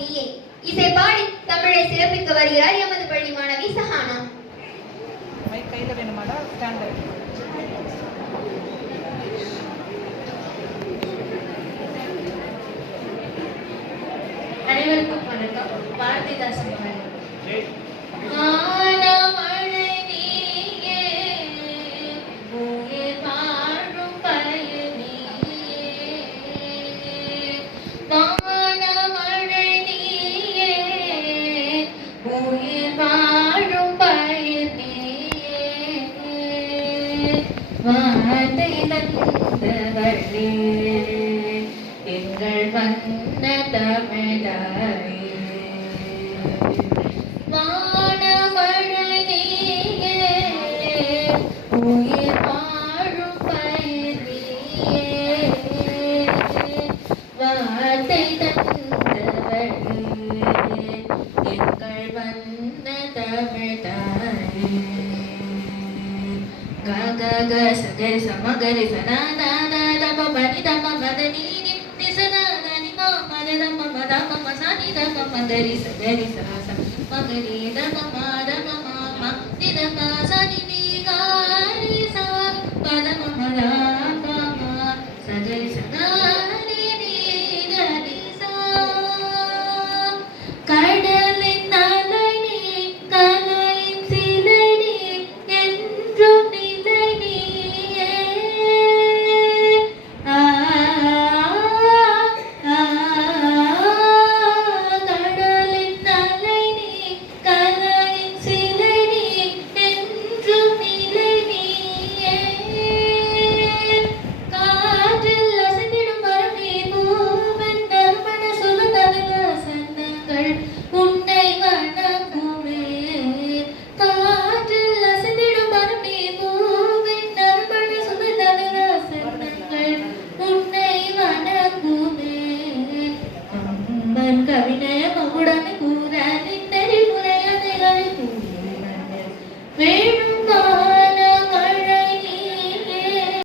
நீயே. இசை பாடி தமிழை சிறப்பிக்க வருகிறார் எமது பள்ளி மாணவி சஹானா. கையில் வேணுமாடா? ஸ்டாண்டு அனைவருக்கும் வணக்கம். பாரதிதாசன் வார்த்தை தந்தவளே எங்கள் வண்ண தமிழாயே வார்த்தை தந்தவளே, எங்கள் வண்ண தமிழாயே. గా గా గా సగరి సమగరి సనా దా దా దప పని దప మదని నిత్తి సనా దని మా మద దప మద పమ సని దప మదరి సగరి సహస మగరి దప మా దప మా మ నిదప సని ని గారి సవ పద మమ రా உன்னை வணங்குவே. காற்றில் அசைந்திடும் மருணி பூவின் நற்பழ சுகதமிர சின்னங்கள் உன்னை வணங்குவே அம்மன் கவிதை